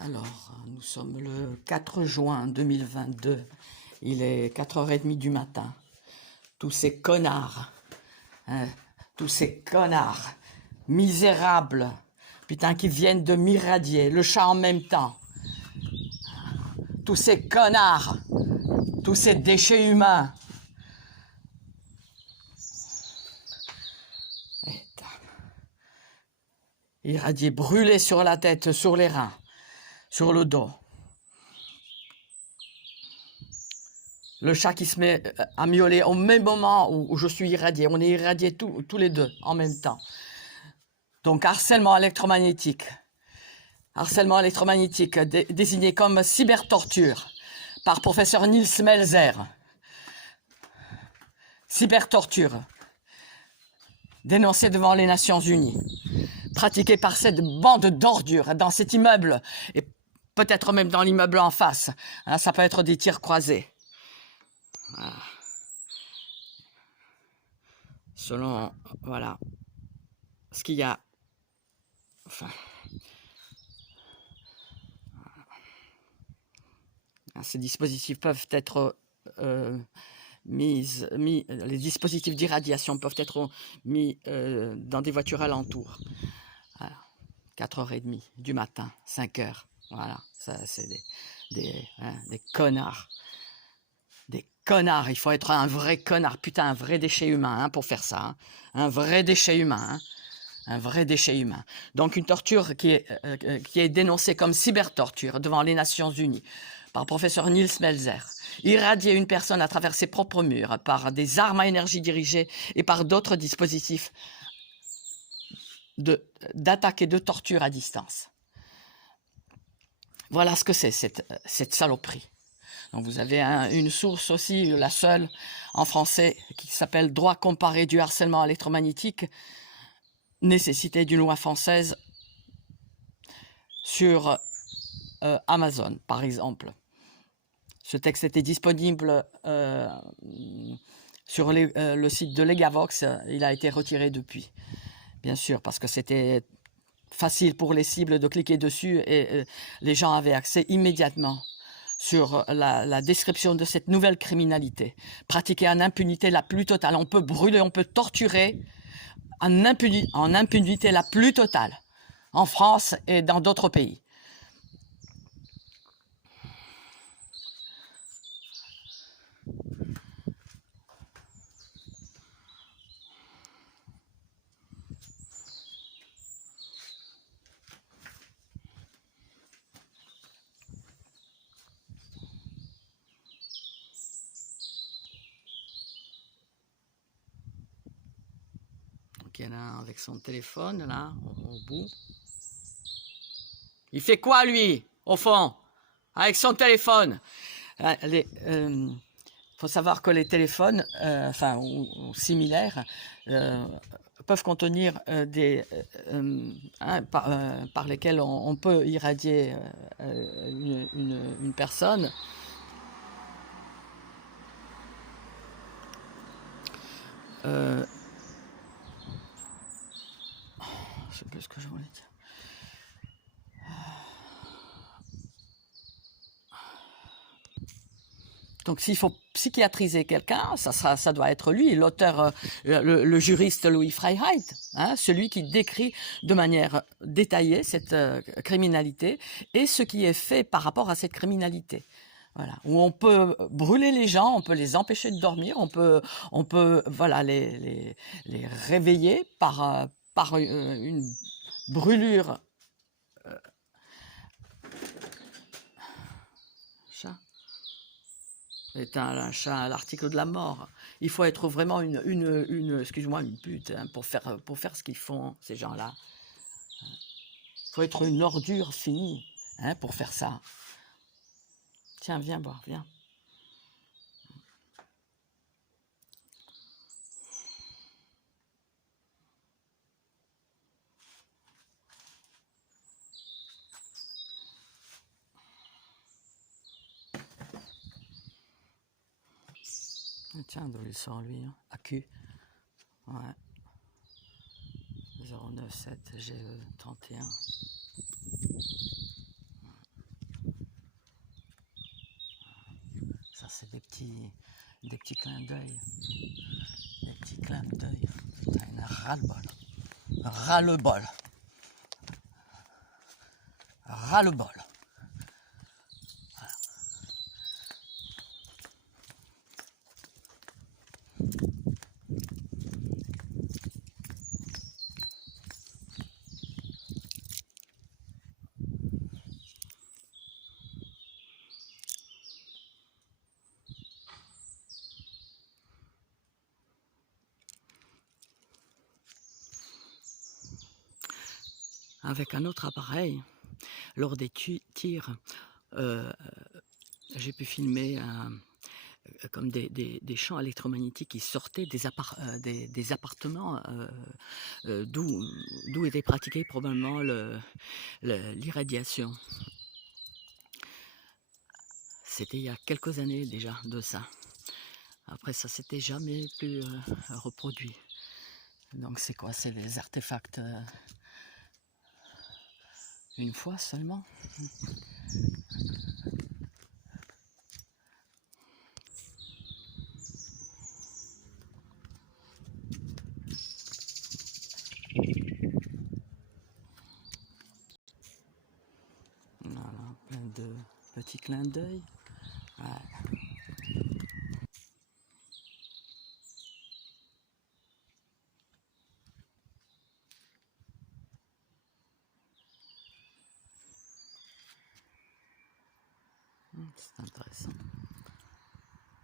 Alors, nous sommes le 4 juin 2022. Il est 4h30 du matin. Tous ces connards, hein, tous ces connards, misérables, putain, qui viennent de m'irradier, le chat en même temps. Tous ces connards, tous ces déchets humains. Irradiés, brûlés sur la tête, sur les reins, sur le dos. Le chat qui se met à miauler au même moment où je suis irradié. On est irradiés tous les deux en même temps. Donc harcèlement électromagnétique. Harcèlement électromagnétique désigné comme cybertorture par professeur Nils Melzer. Cybertorture dénoncée devant les Nations Unies. Pratiquée par cette bande d'ordures dans cet immeuble et peut-être même dans l'immeuble en face. Hein, ça peut être des tirs croisés. Voilà. Selon, voilà, ce qu'il y a. Enfin, ces dispositifs peuvent être les dispositifs d'irradiation peuvent être mis dans des voitures alentours. Voilà. 4h30 du matin, 5h. Voilà, ça c'est des connards. Des connards, il faut être un vrai connard, putain, un vrai déchet humain hein, pour faire ça. Hein. Un vrai déchet humain. Hein. Un vrai déchet humain. Donc une torture qui est dénoncée comme cybertorture devant les Nations Unies par professeur Nils Melzer. Irradier une personne à travers ses propres murs par des armes à énergie dirigées et par d'autres dispositifs d'attaque et de torture à distance. Voilà ce que c'est cette saloperie. Donc vous avez une source aussi, la seule en français, qui s'appelle « Droit comparé du harcèlement électromagnétique », nécessité d'une loi française sur Amazon, par exemple. Ce texte était disponible sur le site de Legavox. Il a été retiré depuis, bien sûr, parce que c'était facile pour les cibles de cliquer dessus et les gens avaient accès immédiatement sur la description de cette nouvelle criminalité, pratiquée en impunité la plus totale. On peut brûler, on peut torturer en impunité la plus totale, en France et dans d'autres pays. Il y en a un avec son téléphone, là, au bout. Il fait quoi, lui, au fond, avec son téléphone? Faut savoir que les téléphones, ou similaires, peuvent contenir par lesquels on peut irradier une personne. Je sais plus ce que je voulais dire. Donc s'il faut psychiatriser quelqu'un, ça doit être lui, l'auteur, le juriste Louis Freiheit, hein, celui qui décrit de manière détaillée cette criminalité et ce qui est fait par rapport à cette criminalité. Voilà, où on peut brûler les gens, on peut les empêcher de dormir, on peut voilà, les réveiller par une brûlure. Chat est un chat à l'article de la mort. Il faut être vraiment excuse-moi, une pute hein, pour faire ce qu'ils font, ces gens-là. Il faut être une ordure finie hein, pour faire ça. Tiens, viens boire, viens. Tiens, d'où il sort lui, hein. AQ. Ouais. 097 GE 31. c'est des petits clins d'œil. Des petits clins d'œil. Ras-le-bol. Ras-le-bol. Ras-le-bol. Avec un autre appareil, lors des tirs, j'ai pu filmer comme des champs électromagnétiques qui sortaient des appartements d'où était pratiquée probablement l'irradiation. C'était il y a quelques années déjà de ça. Après ça s'était jamais plus reproduit. Donc c'est quoi? C'est des artefacts une fois seulement. Voilà, plein de petits clins d'œil. Ouais. C'est intéressant.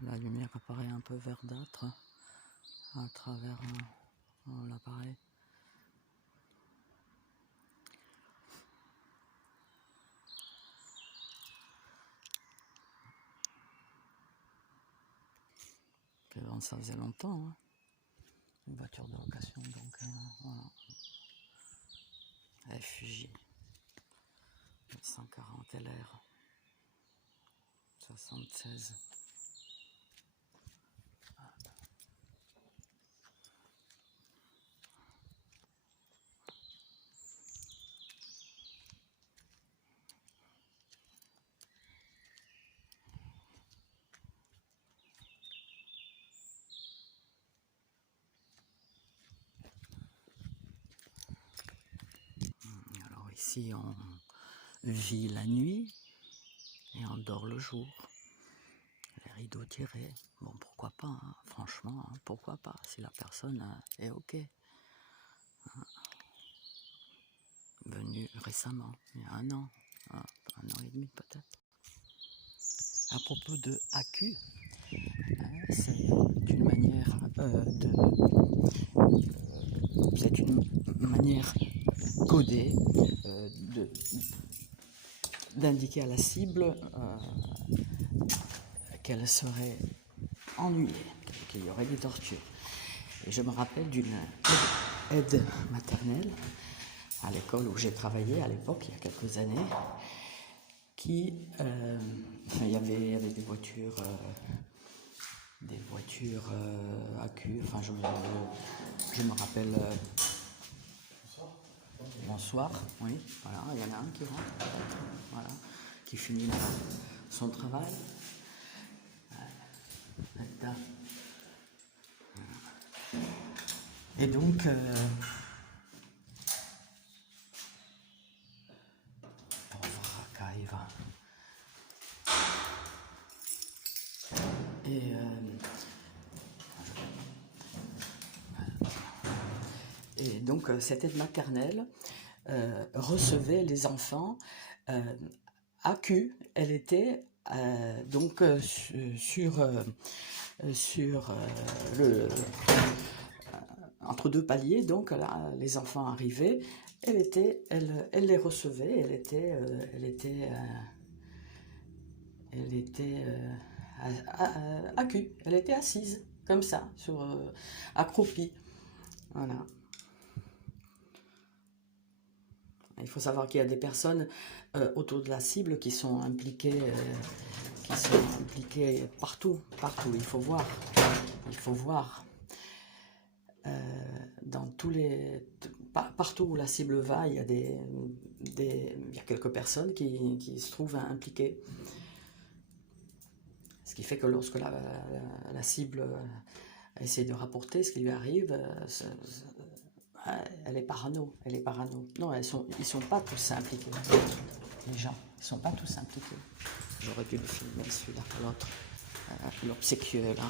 La lumière apparaît un peu verdâtre à travers l'appareil. Ça faisait longtemps, hein. Une voiture de location, donc voilà. FJ 140 LR 76. Alors ici on vit la nuit et on dort le jour. Les rideaux tirés, bon pourquoi pas, hein, franchement, hein, pourquoi pas, si la personne est ok. Hein. Venu récemment, il y a un an et demi peut-être. À propos de AQ, c'est une manière c'est une manière codée d'indiquer à la cible qu'elle serait ennuyée, qu'il y aurait des tortures. Et je me rappelle d'une aide maternelle à l'école où j'ai travaillé à l'époque, il y a quelques années, il y avait des voitures AQ, enfin je me rappelle. Bonsoir, oui, voilà, il y en a un qui rentre, voilà, qui finit son travail. Et donc, pauvre Kaiva. Et donc, cette aide maternelle recevait les enfants AQ. Elle était donc entre deux paliers, donc là, les enfants arrivaient, elle les recevait, elle était AQ, elle était assise, comme ça, accroupie. Voilà. Il faut savoir qu'il y a des personnes autour de la cible qui sont impliquées partout. Il faut voir dans partout où la cible va, il y a il y a quelques personnes qui se trouvent impliquées. Ce qui fait que lorsque la cible essaie de rapporter ce qui lui arrive, elle est parano, elle est parano. Non, ils sont pas tous impliqués, les gens, ils sont pas tous impliqués. J'aurais dû le filmer celui-là, l'autre, l'obséquieux là.